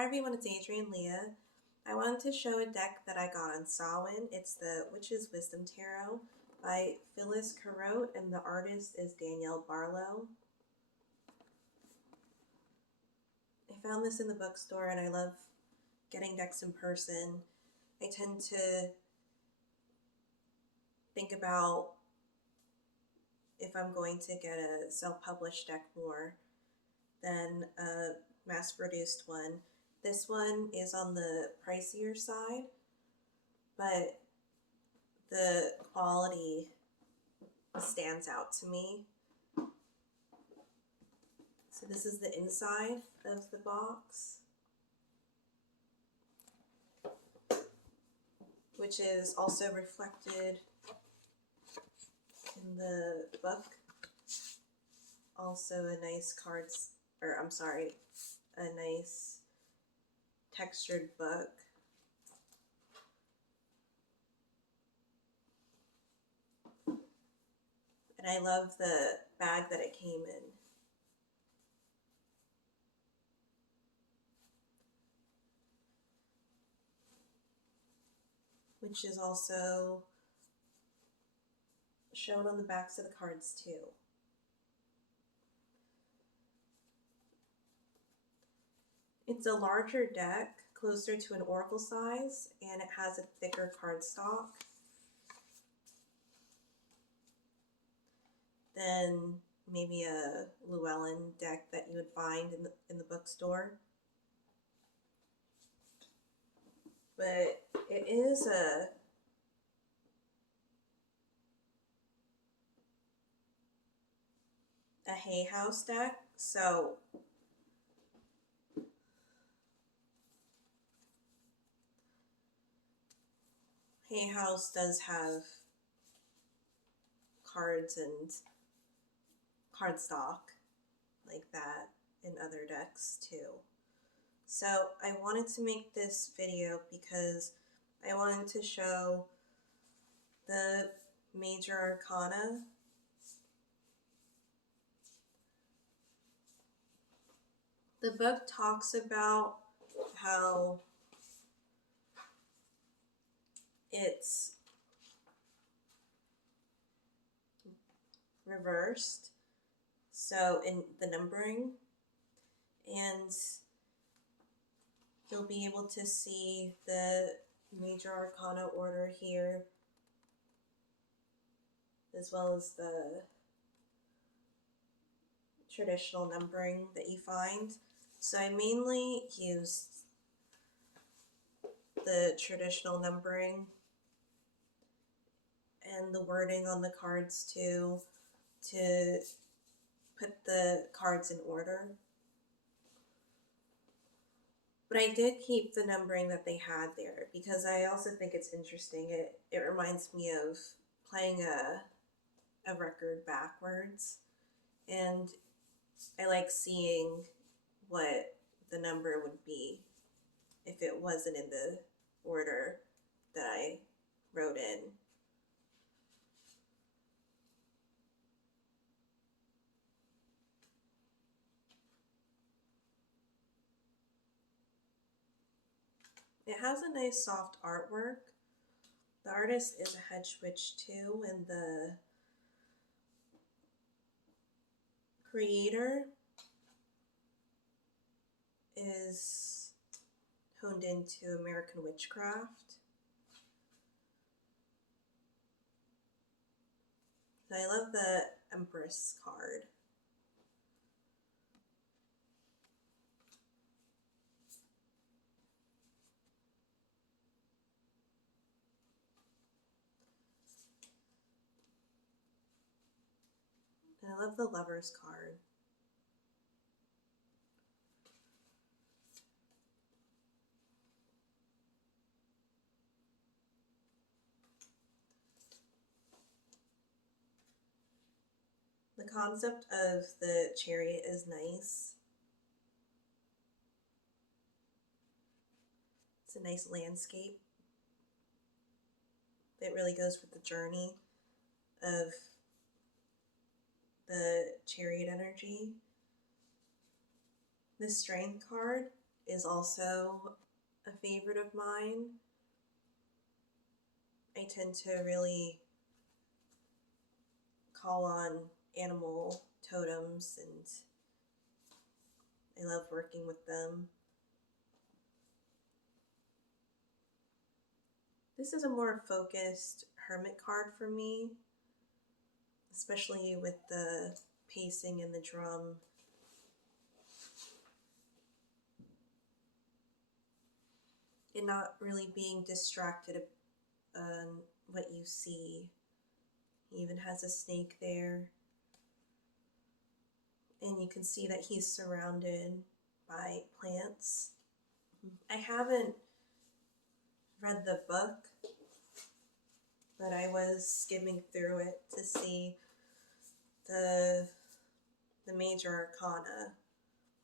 Hi everyone, it's Adrienne Leah. I wanted to show a deck that I got on Samhain. It's the Witch's Wisdom Tarot by Phyllis Carote, and the artist is Danielle Barlow. I found this in the bookstore and I love getting decks in person. I tend to think about if I'm going to get a self-published deck more than a mass-produced one. This one is on the pricier side, but the quality stands out to me. So this is the inside of the box, which is also reflected in the book. Also a nice a nice textured book. And I love the bag that it came in. Which is also shown on the backs of the cards too. It's a larger deck, closer to an oracle size, and it has a thicker cardstock than maybe a Llewellyn deck that you would find in the bookstore. But it is a Hay House deck, so Hay House does have cards and cardstock like that in other decks too. So I wanted to make this video because I wanted to show the major arcana. The book talks about how it's reversed, so in the numbering, and you'll be able to see the major arcana order here, as well as the traditional numbering that you find. So I mainly used the traditional numbering and the wording on the cards too, to put the cards in order. But I did keep the numbering that they had there because I also think it's interesting. It reminds me of playing a record backwards, and I like seeing what the number would be if it wasn't in the order that I wrote in. It has a nice soft artwork. The artist is a hedge witch too, and the creator is honed into American witchcraft. So I love the Empress card. And I love the Lover's card. The concept of the chariot is nice. It's a nice landscape. It really goes with the journey of the chariot energy. The Strength card is also a favorite of mine. I tend to really call on animal totems, and I love working with them. This is a more focused hermit card for me, especially with the pacing and the drum. And not really being distracted on what you see. He even has a snake there. And you can see that he's surrounded by plants. I haven't read the book, but I was skimming through it to see the major arcana.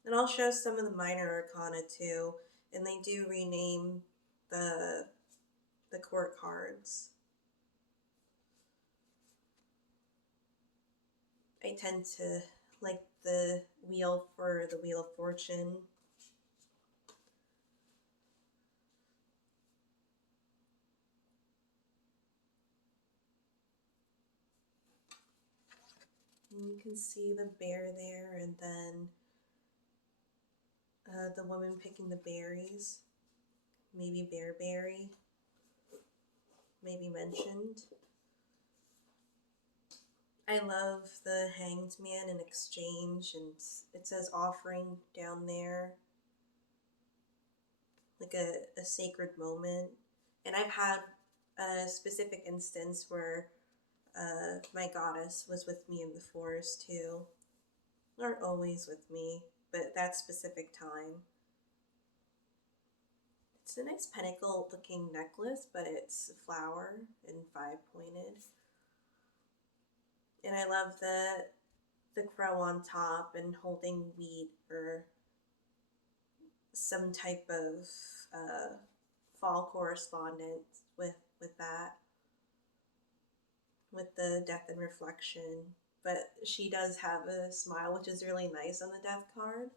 And I'll show some of the minor arcana too, and they do rename the court cards. I tend to like the wheel for the Wheel of Fortune. And you can see the bear there, and then the woman picking the berries. Maybe bearberry, maybe mentioned. I love the Hanged Man in exchange, and it says offering down there, like a sacred moment. And I've had a specific instance where my goddess was with me in the forest too. Not always with me, but that specific time. It's a nice pinnacle looking necklace, but it's a flower and 5-pointed. And I love the crow on top and holding wheat or some type of fall correspondence with that, with the death and reflection. But she does have a smile, which is really nice on the death card.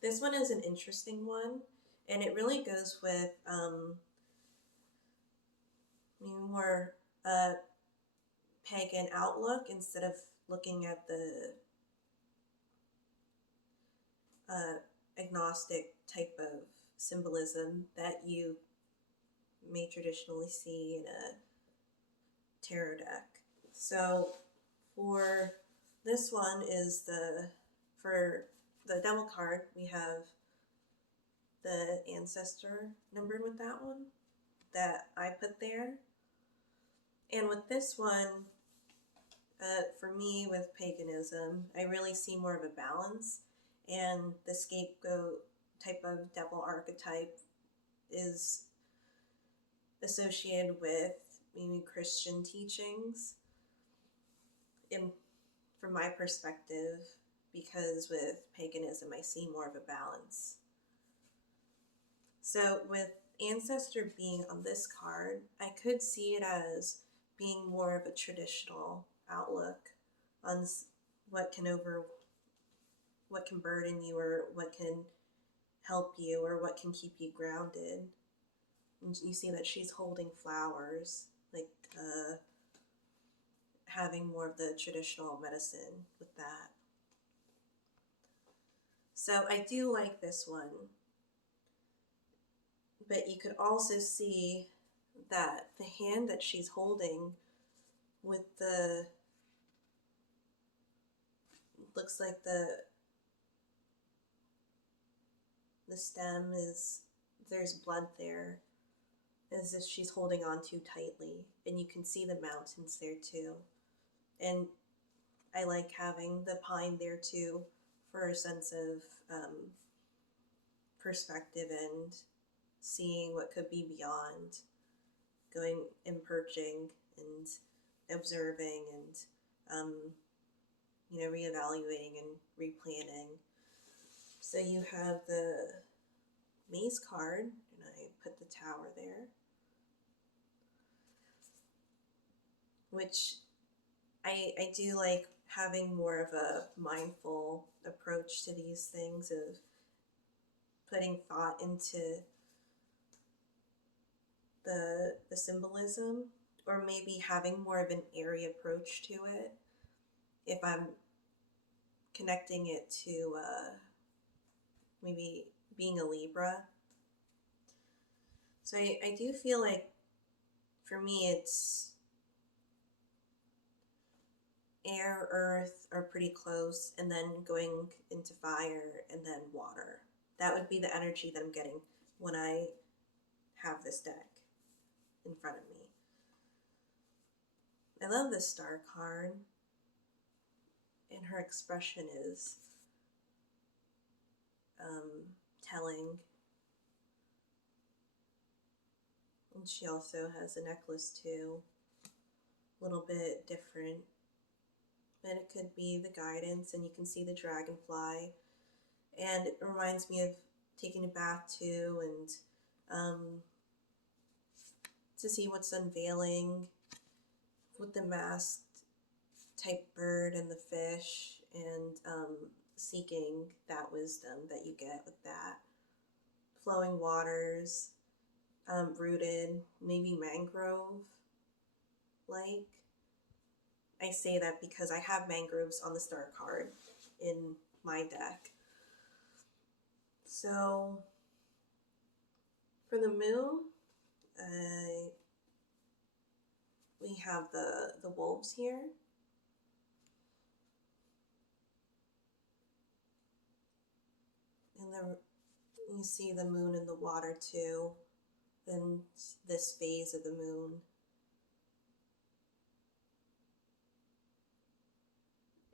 This one is an interesting one, and it really goes with more pagan outlook instead of looking at the agnostic type of symbolism that you may traditionally see in a tarot deck. So for this one is for the devil card, we have the ancestor numbered with that one that I put there. And with this one, for me with paganism, I really see more of a balance, and the scapegoat type of devil archetype is associated with maybe Christian teachings, from my perspective, because with paganism I see more of a balance. So with ancestor being on this card, I could see it as being more of a traditional outlook on what can burden you, or what can help you, or what can keep you grounded. And you see that she's holding flowers, like having more of the traditional medicine with that. So I do like this one. But you could also see that the hand that she's holding with looks like the stem there's blood there, as if she's holding on too tightly. And you can see the mountains there too. And I like having the pine there too, for a sense of perspective and seeing what could be beyond, going and perching and observing and reevaluating and replanning. So you have the maze card, and I put the tower there, which I do like having more of a mindful approach to these things, of putting thought into the symbolism, or maybe having more of an airy approach to it if I'm connecting it to maybe being a Libra. So I do feel like for me it's air, earth are pretty close, and then going into fire, and then water. That would be the energy that I'm getting when I have this deck in front of me. I love this star card, and her expression is telling. And she also has a necklace too, a little bit different. And it could be the guidance, and you can see the dragonfly. And it reminds me of taking a bath too, and to see what's unveiling with the masked type bird and the fish, and seeking that wisdom that you get with that. Flowing waters, rooted, maybe mangrove like. I say that because I have mangroves on the star card in my deck. So for the moon, we have the wolves here. And then you see the moon in the water too, in this phase of the moon.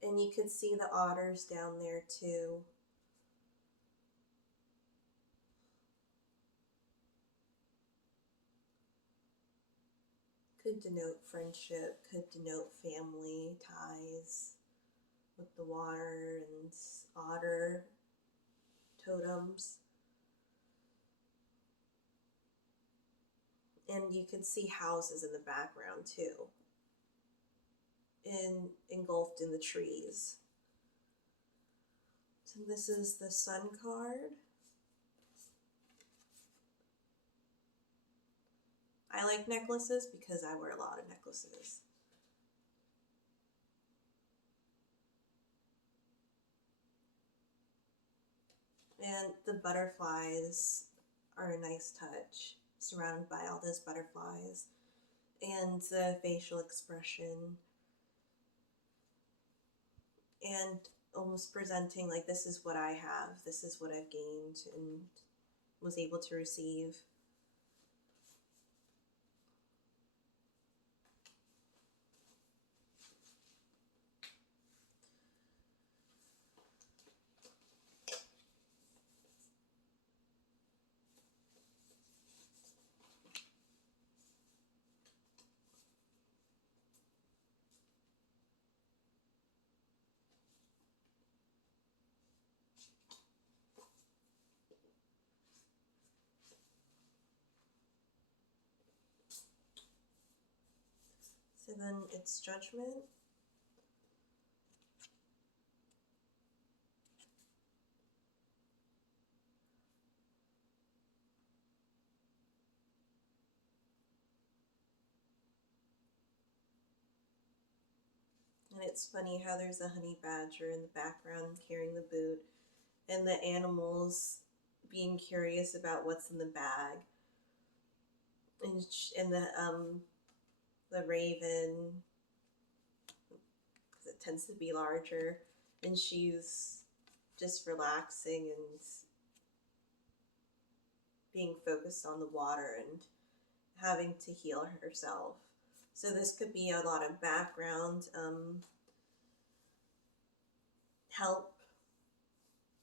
And you could see the otters down there too. Could denote friendship, could denote family ties with the water and otter totems. And you could see houses in the background too, engulfed in the trees. So this is the sun card. I like necklaces because I wear a lot of necklaces. And the butterflies are a nice touch, surrounded by all those butterflies. And the facial expression. And almost presenting like, this is what I have, this is what I've gained and was able to receive. So then it's judgment. And it's funny how there's a honey badger in the background carrying the boot, and the animals being curious about what's in the bag. And the raven, because it tends to be larger, and she's just relaxing and being focused on the water and having to heal herself. So this could be a lot of background help,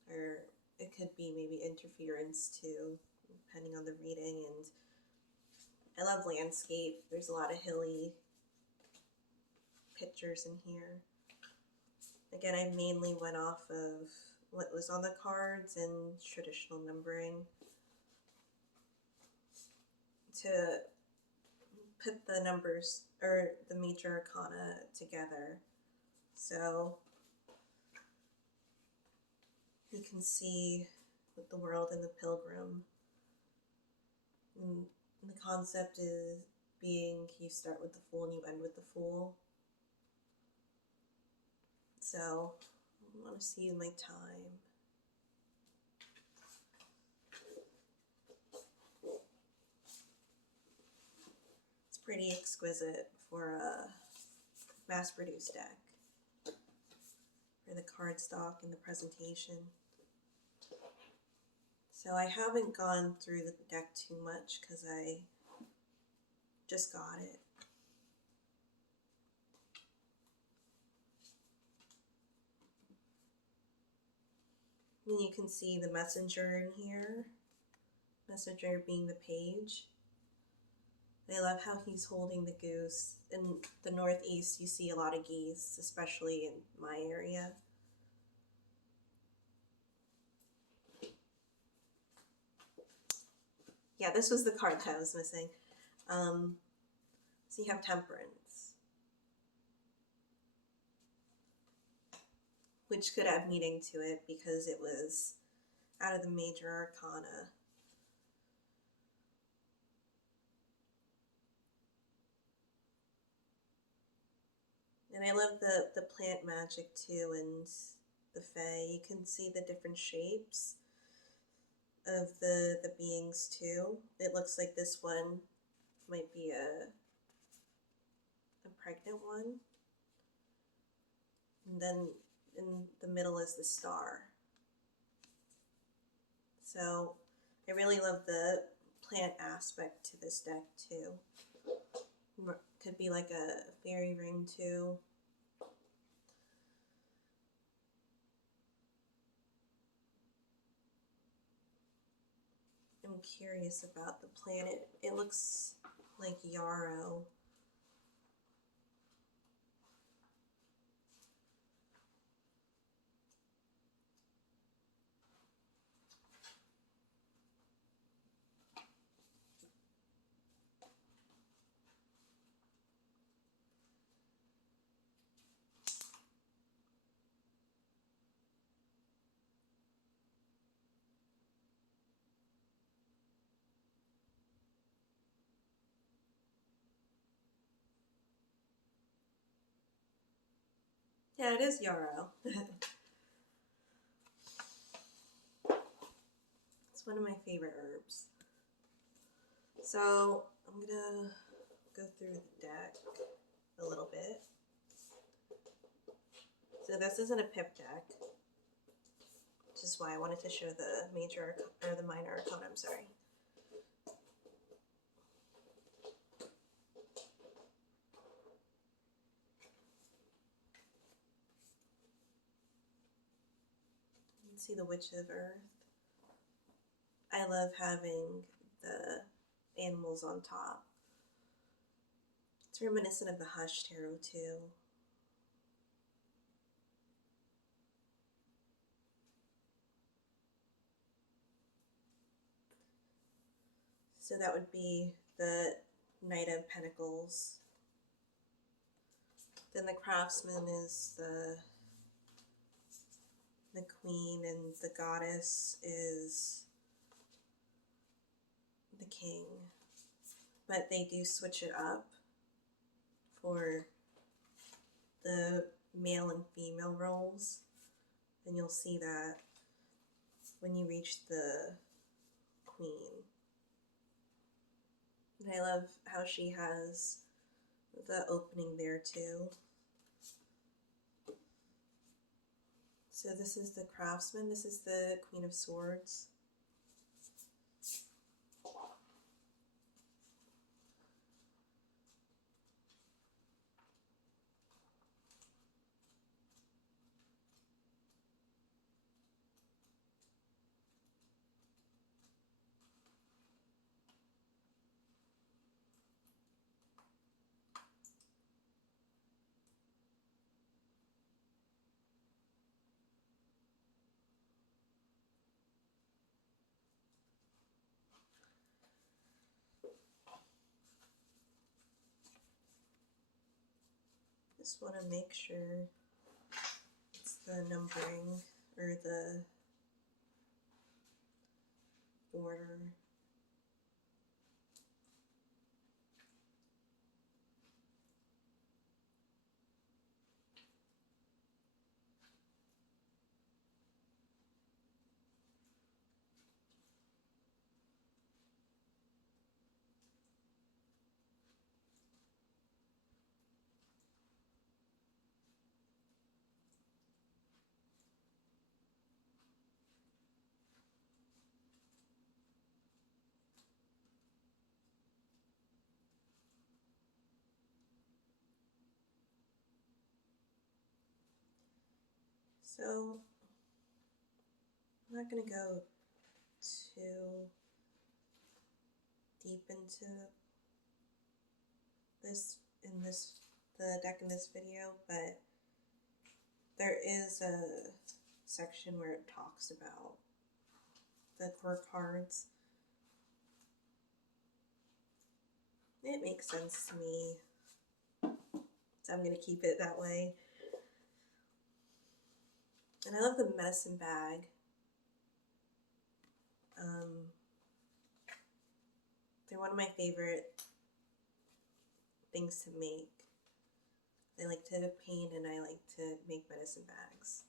or it could be maybe interference too, depending on the reading. And I love landscape. There's a lot of hilly pictures in here. Again, I mainly went off of what was on the cards and traditional numbering to put the numbers, or the major arcana, together. So you can see with the world and the pilgrim. And the concept is being you start with the fool and you end with the fool. So I want to see my time. It's pretty exquisite for a mass-produced deck. For the cardstock and the presentation. So I haven't gone through the deck too much because I just got it. And you can see the messenger in here. Messenger being the page. I love how he's holding the goose. In the Northeast, you see a lot of geese, especially in my area. Yeah, this was the card that I was missing. So you have temperance, which could have meaning to it because it was out of the major arcana. And I love the plant magic too, and the fae. You can see the different shapes of the beings too. It looks like this one might be a pregnant one. And then in the middle is the star. So I really love the plant aspect to this deck too. Could be like a fairy ring too. I'm curious about the planet. It looks like yarrow. Yeah, it is yarrow. It's one of my favorite herbs. So I'm gonna go through the deck a little bit. So this isn't a pip deck, which is why I wanted to show the major or the minor arcana. I'm sorry. You can see the Witch of Earth. I love having the animals on top. It's reminiscent of the Hush Tarot too. So that would be the Knight of Pentacles. Then the Craftsman is the Queen, and the Goddess is the King. But they do switch it up for the male and female roles. And you'll see that when you reach the Queen. And I love how she has the opening there too. So this is the Craftsman, this is the Queen of Swords. Just want to make sure it's the numbering or the border. So I'm not going to go too deep into the deck in this video, but there is a section where it talks about the core cards. It makes sense to me, so I'm going to keep it that way. And I love the medicine bag. They're one of my favorite things to make. I like to paint and I like to make medicine bags.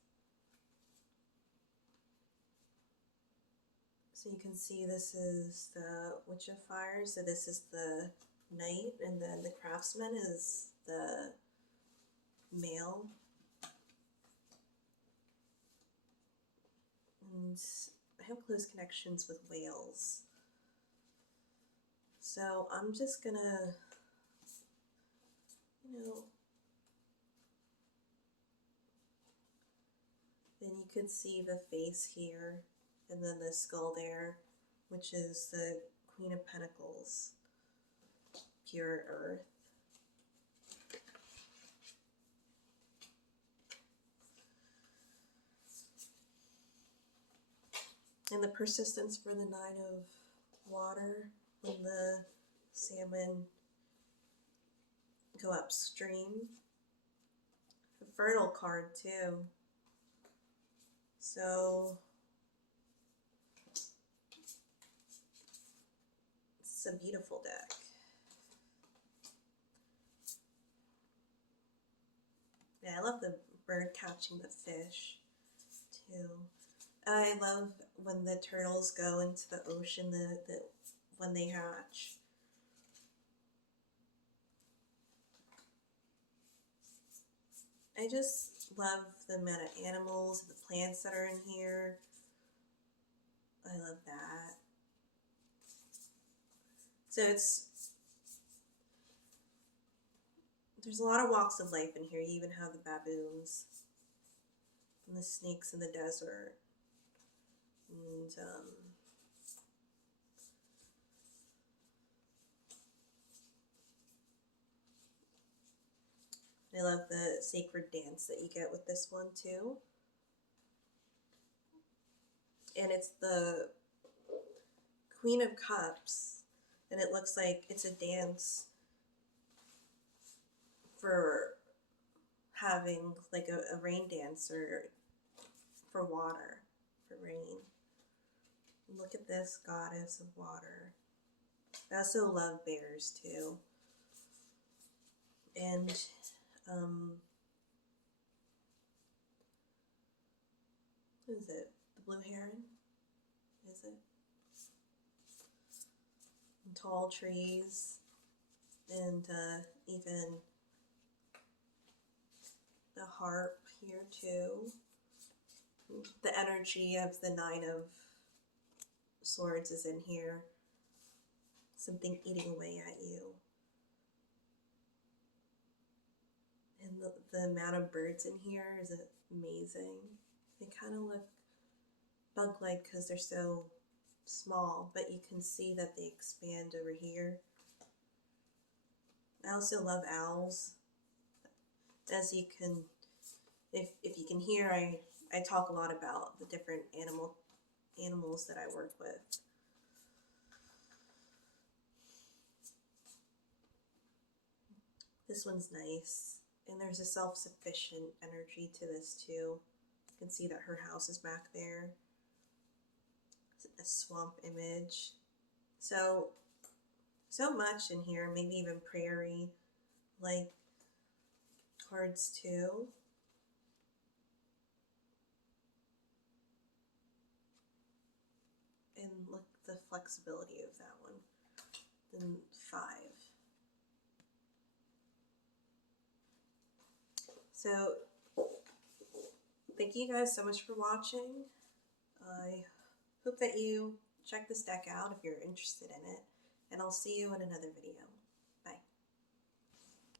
So you can see this is the Witch of Fire, so this is the knight, and then the craftsman is the male. And I have close connections with whales. So I'm just gonna, then you could see the face here, and then the skull there, which is the Queen of Pentacles, pure earth. And the persistence for the Nine of Water, when the salmon go upstream. A fertile card too. So it's a beautiful deck. Yeah, I love the bird catching the fish too. I love when the turtles go into the ocean, when they hatch. I just love the amount of animals, the plants that are in here. I love that. So there's a lot of walks of life in here. You even have the baboons and the snakes in the desert. And I love the sacred dance that you get with this one too. And it's the Queen of Cups, and it looks like it's a dance for having like a rain dance or for water, for rain. Look at this goddess of water. I also love bears too. And what is it? The blue heron? Is it? And tall trees, and even the harp here too. The energy of the Nine of Swords is in here. Something eating away at you. And the amount of birds in here is amazing. They kind of look bug-like because they're so small, but you can see that they expand over here. I also love owls. As you can, if you can hear, I talk a lot about the different animals that I work with. This one's nice, and there's a self-sufficient energy to this too. You can see that her house is back there. A a swamp image. So much in here, maybe even prairie, like cards too. And look the flexibility of that one. Then 5. So thank you guys so much for watching. I hope that you check this deck out if you're interested in it, and I'll see you in another video.